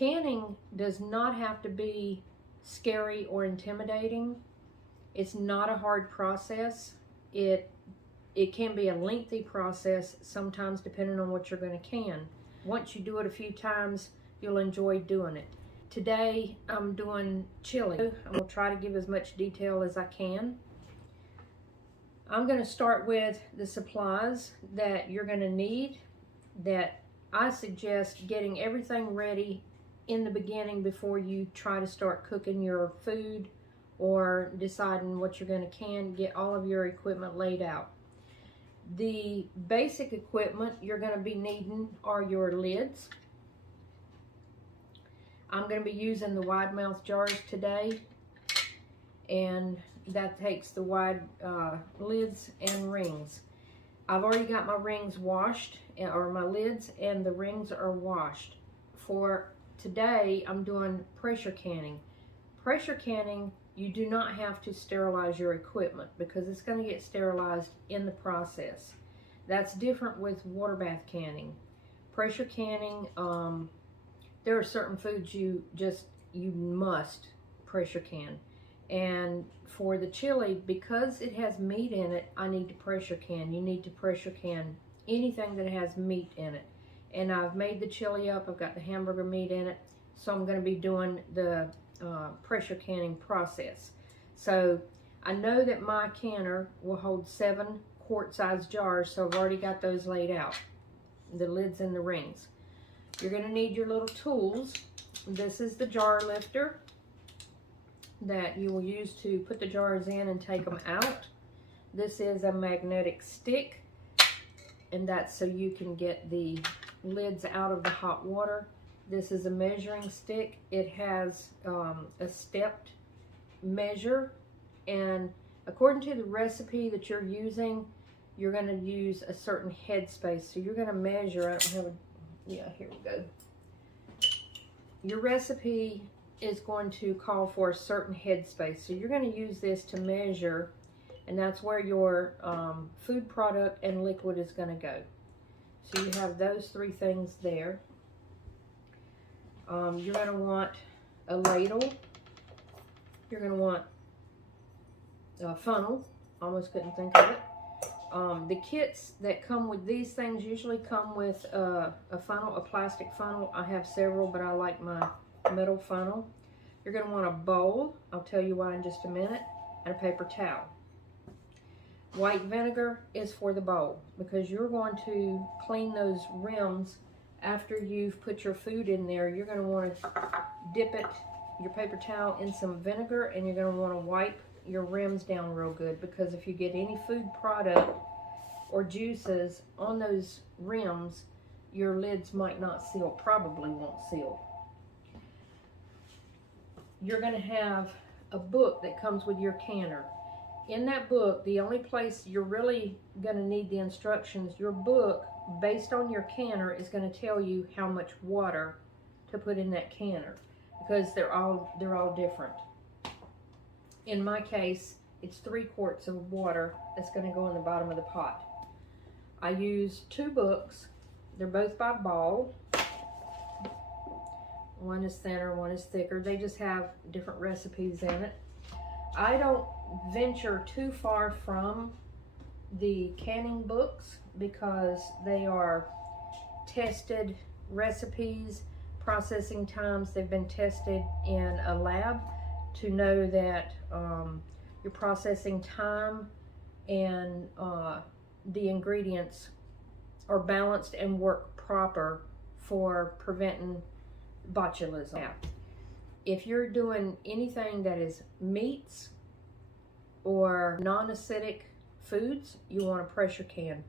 Canning does not have to be scary or intimidating. It's not a hard process. It can be a lengthy process sometimes depending on what you're going to can. Once you do it a few times, you'll enjoy doing it. Today I'm doing chili. I'm going to try to give as much detail as I can. I'm going to start with the supplies that you're going to need, that I suggest getting everything ready in the beginning before you try to start cooking your food or deciding what you're going to can. Get all of your equipment laid out. The basic equipment you're going to be needing are your lids. I'm going to be using the wide mouth jars today, and that takes the wide lids and rings. I've already got my rings washed, or my lids and the rings are washed. For today, I'm doing pressure canning. Pressure canning, you do not have to sterilize your equipment because it's going to get sterilized in the process. That's different with water bath canning. Pressure canning, there are certain foods you must pressure can. And for the chili, because it has meat in it, I need to pressure can. You need to pressure can anything that has meat in it. And I've made the chili up. I've got the hamburger meat in it. So I'm going to be doing the pressure canning process. So I know that my canner will hold 7 quart-sized jars, so I've already got those laid out, the lids and the rings. You're going to need your little tools. This is the jar lifter that you will use to put the jars in and take them out. This is a magnetic stick, and that's so you can get the lids out of the hot water. This is a measuring stick. It has a stepped measure, and according to the recipe that you're using, you're going to use a certain headspace. So you're going to measure. I don't have a, yeah, here we go. Your recipe is going to call for a certain headspace. So you're going to use this to measure, and that's where your food product and liquid is going to go. So you have those 3 things there. You're going to want a ladle. You're going to want a funnel. Almost couldn't think of it. The kits that come with these things usually come with a funnel, a plastic funnel. I have several, but I like my metal funnel. You're going to want a bowl. I'll tell you why in just a minute. And a paper towel. White vinegar is for the bowl because you're going to clean those rims after you've put your food in there. You're going to want to dip it, your paper towel, in some vinegar, and you're going to want to wipe your rims down real good, because if you get any food product or juices on those rims, your lids might not seal, probably won't seal. You're going to have a book that comes with your canner. In that book, the only place you're really going to need the instructions, your book, based on your canner, is going to tell you how much water to put in that canner, because they're all different. In my case, it's 3 quarts of water that's going to go in the bottom of the pot. I use 2 books. They're both by Ball. One is thinner, one is thicker. They just have different recipes in it. I don't venture too far from the canning books because they are tested recipes, processing times. They've been tested in a lab to know that your processing time and the ingredients are balanced and work proper for preventing botulism. Now, if you're doing anything that is meats or non-acidic foods, you want to pressure can.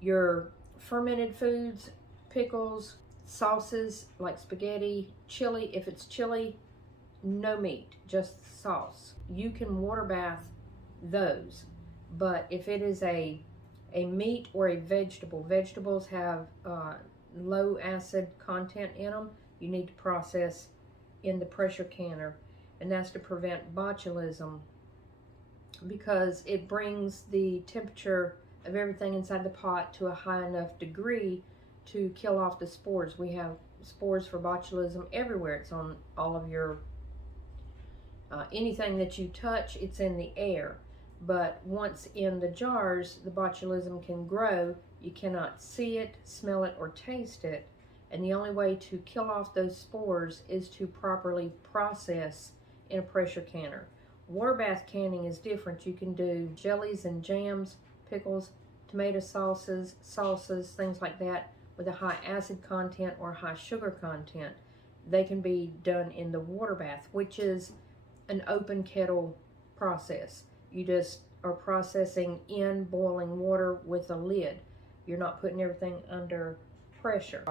Your fermented foods, pickles, sauces like spaghetti, chili, if it's chili, no meat, just sauce. You can water bath those, but if it is a meat or a vegetable, vegetables have low acid content in them, you need to process in the pressure canner, and that's to prevent botulism, because it brings the temperature of everything inside the pot to a high enough degree to kill off the spores. We have spores for botulism everywhere. It's on all of your, anything that you touch, it's in the air. But once in the jars, the botulism can grow. You cannot see it, smell it, or taste it. And the only way to kill off those spores is to properly process in a pressure canner. Water bath canning is different. You can do jellies and jams, pickles, tomato sauces, things like that with a high acid content or high sugar content. They can be done in the water bath, which is an open kettle process. You just are processing in boiling water with a lid. You're not putting everything under pressure.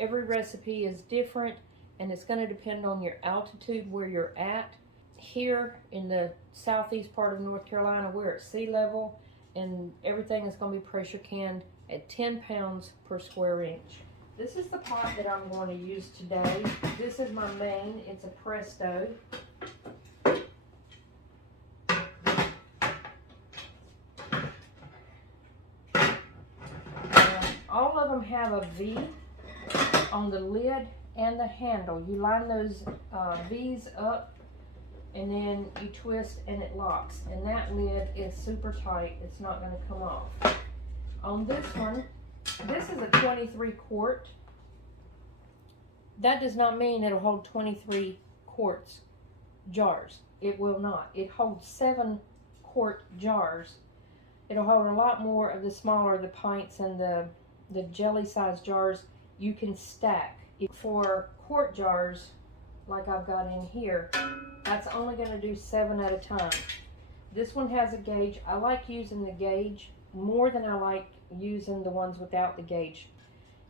Every recipe is different, and it's going to depend on your altitude, where you're at. Here in the southeast part of North Carolina, we're at sea level, and everything is going to be pressure canned at 10 pounds per square inch. This is the pot that I'm going to use today. This is my main. It's a Presto. All of them have a V on the lid and the handle. You line those V's up, and then you twist and it locks. And that lid is super tight. It's not going to come off. On this one, this is a 23 quart. That does not mean it'll hold 23 quarts jars. It will not. It holds 7 quart jars. It'll hold a lot more of the smaller, the pints and the jelly size jars. You can stack. For quart jars, like I've got in here, that's only going to do 7 at a time. This one has a gauge. I like using the gauge more than I like using the ones without the gauge.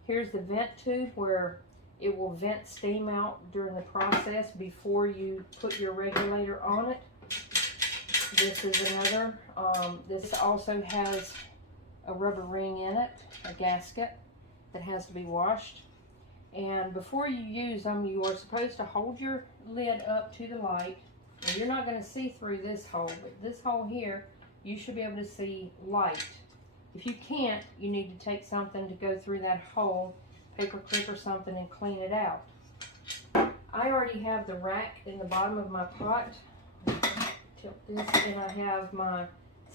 Here's the vent tube where it will vent steam out during the process before you put your regulator on it. This is another. This also has a rubber ring in it, a gasket that has to be washed. And before you use them, you are supposed to hold your lid up to the light. And you're not going to see through this hole, but this hole here, you should be able to see light. If you can't, you need to take something to go through that hole, paper clip or something, and clean it out. I already have the rack in the bottom of my pot. Tilt this, and I have my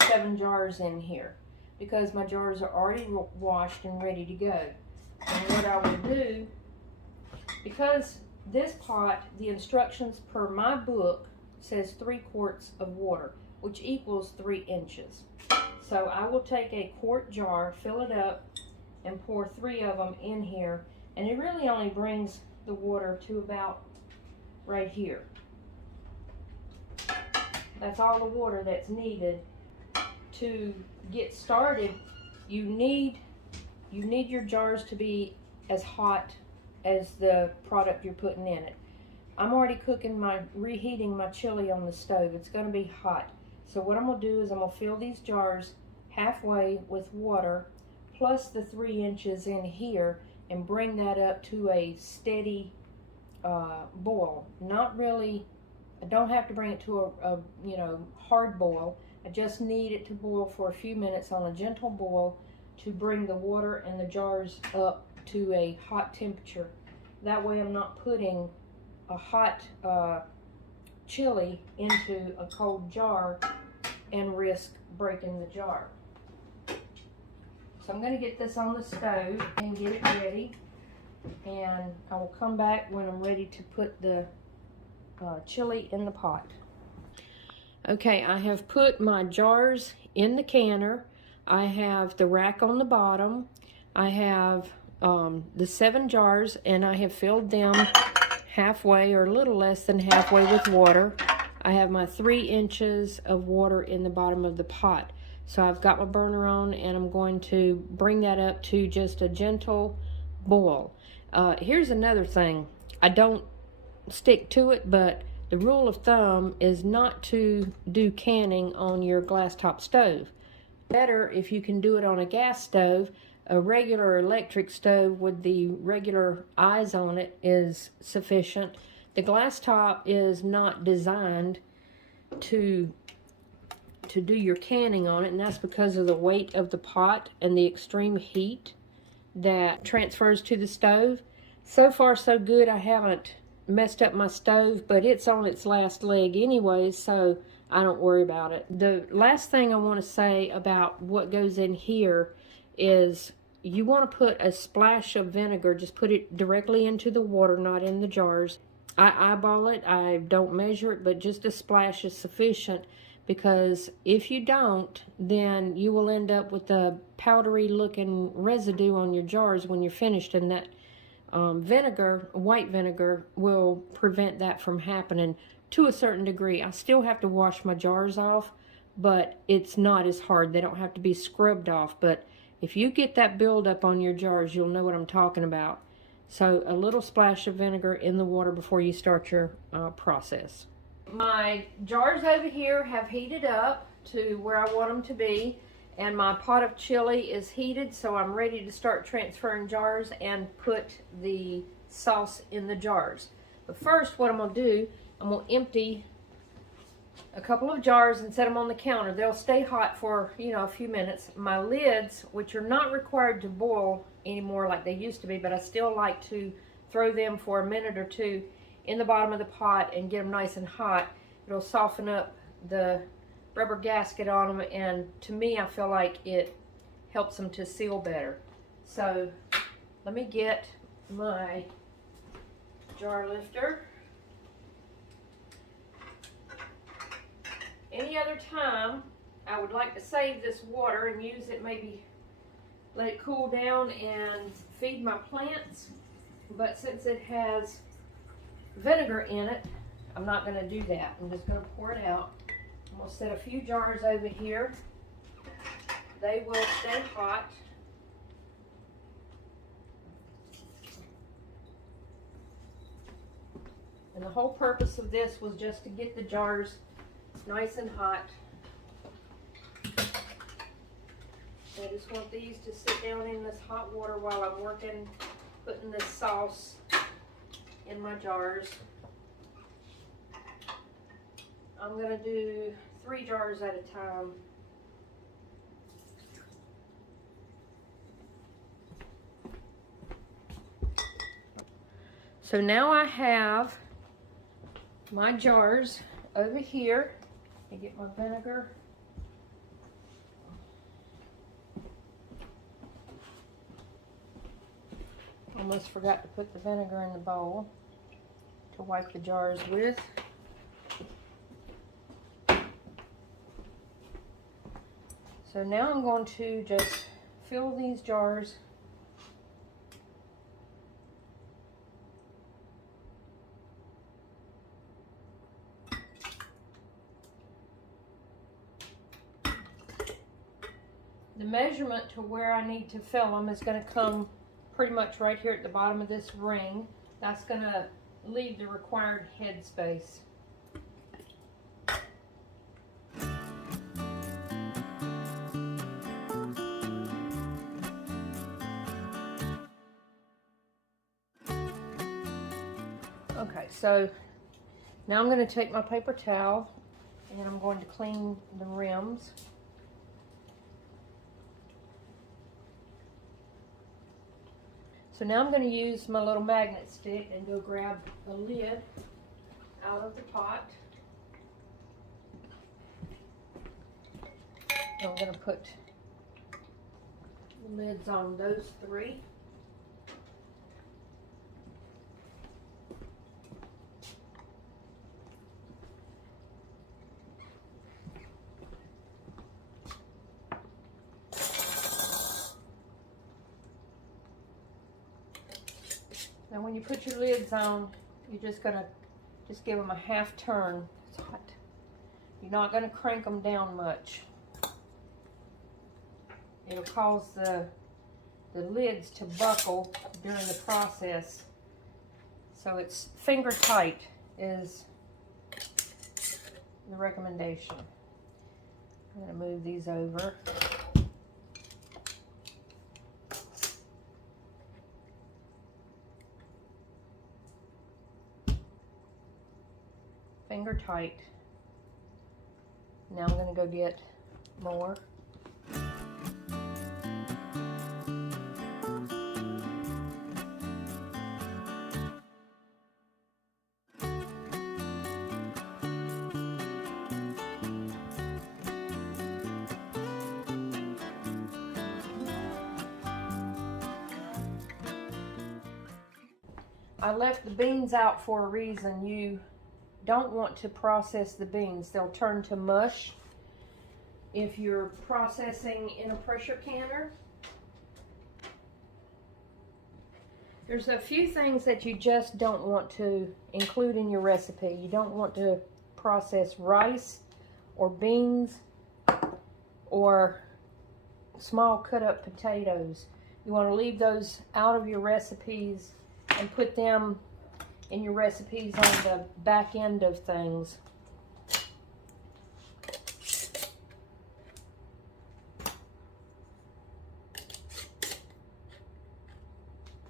7 jars in here because my jars are already washed and ready to go. And what I will do, because this pot, the instructions per my book says 3 quarts of water, which equals 3 inches. So I will take a quart jar, fill it up, and pour 3 of them in here. And it really only brings the water to about right here. That's all the water that's needed to get started. You need your jars to be as hot as the product you're putting in it. I'm already reheating my chili on the stove. It's going to be hot. So what I'm going to do is I'm going to fill these jars halfway with water plus the 3 inches in here and bring that up to a steady boil. Not really, I don't have to bring it to a hard boil. I just need it to boil for a few minutes on a gentle boil to bring the water and the jars up to a hot temperature. That way I'm not putting a hot chili into a cold jar and risk breaking the jar. So I'm going to get this on the stove and get it ready, and I will come back when I'm ready to put the chili in the pot. Okay, I have put my jars in the canner. I have the rack on the bottom. I have the 7 jars, and I have filled them halfway or a little less than halfway with water. I have my 3 inches of water in the bottom of the pot. So I've got my burner on, and I'm going to bring that up to just a gentle boil. Here's another thing. I don't stick to it, but the rule of thumb is not to do canning on your glass top stove. Better if you can do it on a gas stove. A regular electric stove with the regular eyes on it is sufficient. The glass top is not designed to do your canning on it, and that's because of the weight of the pot and the extreme heat that transfers to the stove. So far so good. I haven't messed up my stove, but it's on its last leg anyways, so I don't worry about it. The last thing I want to say about what goes in here is you want to put a splash of vinegar. Just put it directly into the water, not in the jars. I eyeball it. I don't measure it, but just a splash is sufficient, because if you don't, then you will end up with a powdery looking residue on your jars when you're finished, and that vinegar, white vinegar, will prevent that from happening to a certain degree. I still have to wash my jars off, but it's not as hard. They don't have to be scrubbed off. But if you get that buildup on your jars, you'll know what I'm talking about. So a little splash of vinegar in the water before you start your process. My jars over here have heated up to where I want them to be, and my pot of chili is heated, so I'm ready to start transferring jars and put the sauce in the jars. But first, what I'm going to do, I'm going to empty a couple of jars and set them on the counter. They'll stay hot for, a few minutes. My lids, which are not required to boil anymore like they used to be, but I still like to throw them for a minute or two in the bottom of the pot and get them nice and hot. It'll soften up the rubber gasket on them, and to me, I feel like it helps them to seal better. So let me get my jar lifter. Any other time, I would like to save this water and use it, maybe let it cool down and feed my plants, but since it has vinegar in it, I'm not going to do that. I'm just going to pour it out. I'm going to set a few jars over here. They will stay hot. And the whole purpose of this was just to get the jars nice and hot. I just want these to sit down in this hot water while I'm working, putting this sauce in my jars. I'm going to do 3 jars at a time. So now I have my jars over here. I get my vinegar. Almost forgot to put the vinegar in the bowl to wipe the jars with. So now I'm going to just fill these jars the measurement to where I need to fill them is going to come pretty much right here at the bottom of this ring. That's going to leave the required head space. Okay, so now I'm going to take my paper towel and I'm going to clean the rims. So now I'm going to use my little magnet stick and go grab a lid out of the pot. I'm going to put the lids on those 3. Now when you put your lids on, you're just going to give them a half turn. It's hot. You're not going to crank them down much. It'll cause the lids to buckle during the process. So it's finger tight is the recommendation. I'm going to move these over. Finger tight. Now I'm going to go get more. I left the beans out for a reason. You don't want to process the beans. They'll turn to mush if you're processing in a pressure canner. There's a few things that you just don't want to include in your recipe. You don't want to process rice or beans or small cut up potatoes. You want to leave those out of your recipes and put them in your recipes on the back end of things.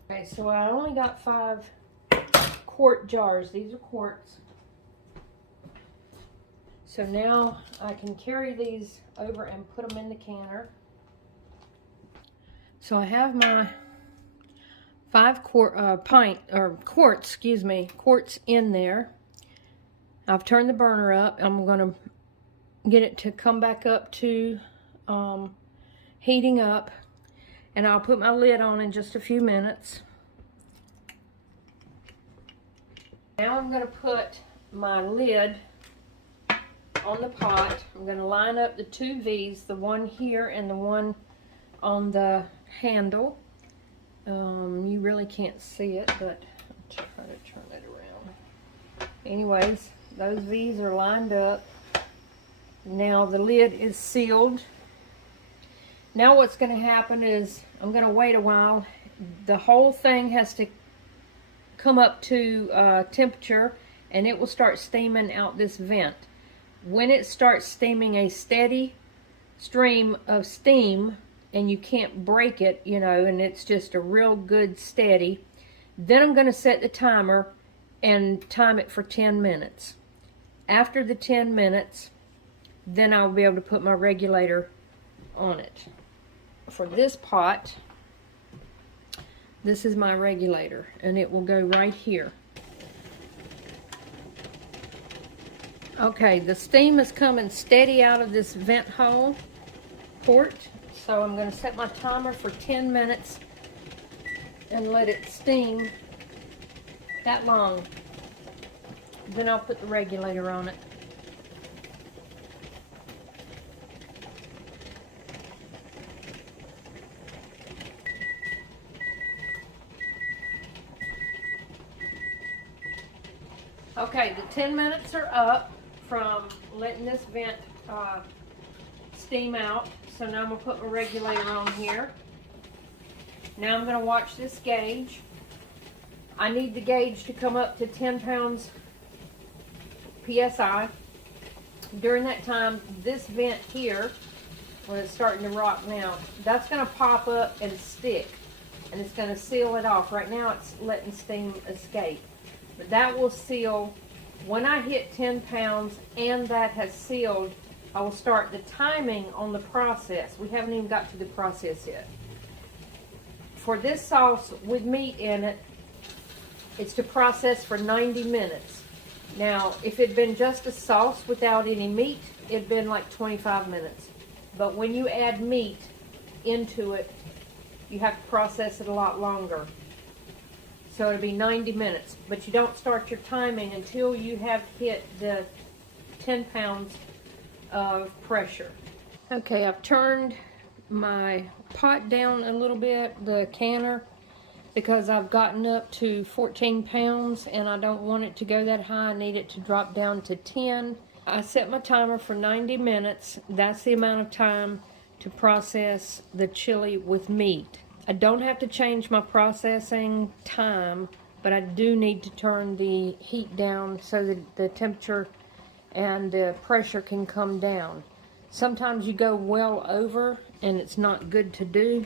Okay, so I only got 5 quart jars. These are quarts. So now I can carry these over and put them in the canner. So I have my 5 quarts in there. I've turned the burner up. I'm going to get it to come back up to heating up. And I'll put my lid on in just a few minutes. Now I'm going to put my lid on the pot. I'm going to line up the 2 V's, the one here and the one on the handle. You really can't see it, but I'll try to turn it around. Anyways, those V's are lined up. Now the lid is sealed. Now what's going to happen is I'm going to wait a while. The whole thing has to come up to temperature, and it will start steaming out this vent. When it starts steaming a steady stream of steam, and you can't break it, you know, and it's just a real good steady, then I'm going to set the timer and time it for 10 minutes. After the 10 minutes, then I'll be able to put my regulator on it. For this pot, this is my regulator, and it will go right here. Okay, the steam is coming steady out of this vent hole port, so I'm going to set my timer for 10 minutes and let it steam that long. Then I'll put the regulator on it. Okay, the 10 minutes are up from letting this vent steam out. So now I'm going to put my regulator on here. Now I'm going to watch this gauge. I need the gauge to come up to 10 pounds PSI. During that time, this vent here, when it's starting to rock now, that's going to pop up and stick. And it's going to seal it off. Right now it's letting steam escape. But that will seal when I hit 10 pounds and that has sealed. I will start the timing on the process. We haven't even got to the process yet. For this sauce with meat in it, it's to process for 90 minutes. Now, if it had been just a sauce without any meat, it'd been like 25 minutes. But when you add meat into it, you have to process it a lot longer. So it'll be 90 minutes, but you don't start your timing until you have hit the 10 pounds of pressure. Okay, I've turned my pot down a little bit, the canner, because I've gotten up to 14 pounds and I don't want it to go that high. I need it to drop down to 10. I set my timer for 90 minutes. That's the amount of time to process the chili with meat. I don't have to change my processing time, but I do need to turn the heat down so that the temperature and the pressure can come down. Sometimes you go well over and it's not good to do.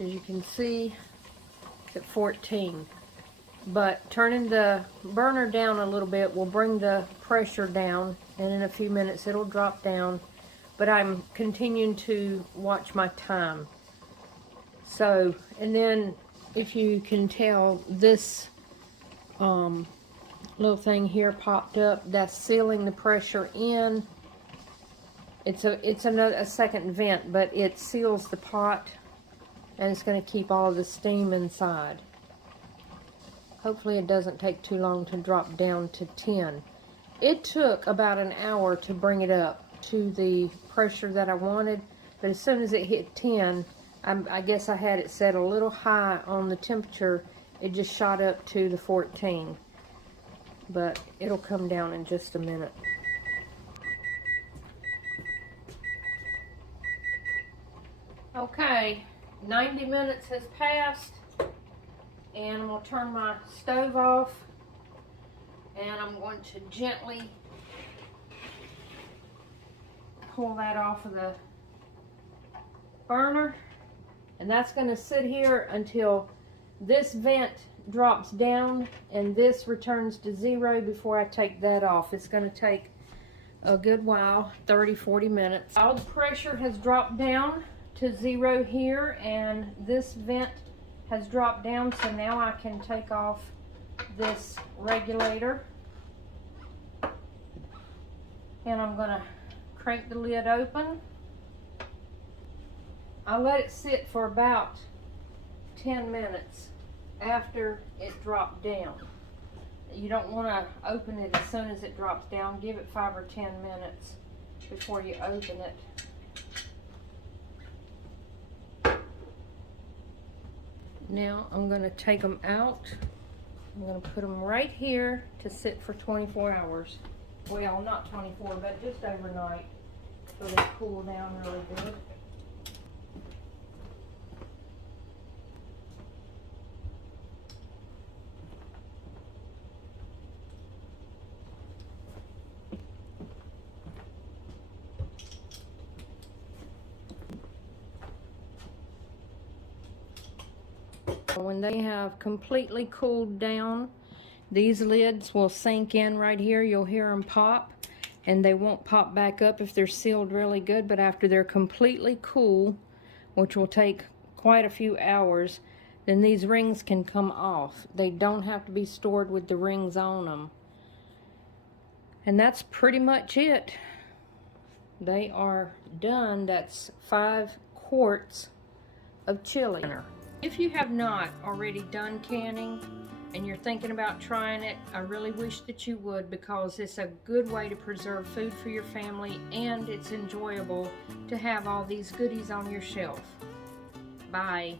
As you can see, it's at 14. But turning the burner down a little bit will bring the pressure down, and in a few minutes it'll drop down. But I'm continuing to watch my time. So, and then if you can tell, this little thing here popped up. That's sealing the pressure in. It's a second vent, but it seals the pot and it's going to keep all of the steam inside. Hopefully it doesn't take too long to drop down to 10. It took about an hour to bring it up to the pressure that I wanted, but as soon as it hit 10, I guess I had it set a little high on the temperature. It just shot up to the 14, but it'll come down in just a minute. Okay, 90 minutes has passed, and I'm going to turn my stove off, and I'm going to gently pull that off of the burner, and that's going to sit here until this vent drops down and this returns to 0 before I take that off. It's going to take a good while, 30-40 minutes. All the pressure has dropped down to 0 here, and this vent has dropped down, so now I can take off this regulator, and I'm going to crank the lid open. I let it sit for about 10 minutes after it dropped down. You don't want to open it as soon as it drops down. Give it 5 or 10 minutes before you open it. Now I'm going to take them out. I'm going to put them right here to sit for 24 hours. Well, not 24, but just overnight, so they cool down really good. When they have completely cooled down, these lids will sink in right here. You'll hear them pop, and they won't pop back up if they're sealed really good, but after they're completely cool, which will take quite a few hours, then these rings can come off. They don't have to be stored with the rings on them. And that's pretty much it. They are done. That's 5 quarts of chili. If you have not already done canning and you're thinking about trying it, I really wish that you would, because it's a good way to preserve food for your family, and it's enjoyable to have all these goodies on your shelf. Bye.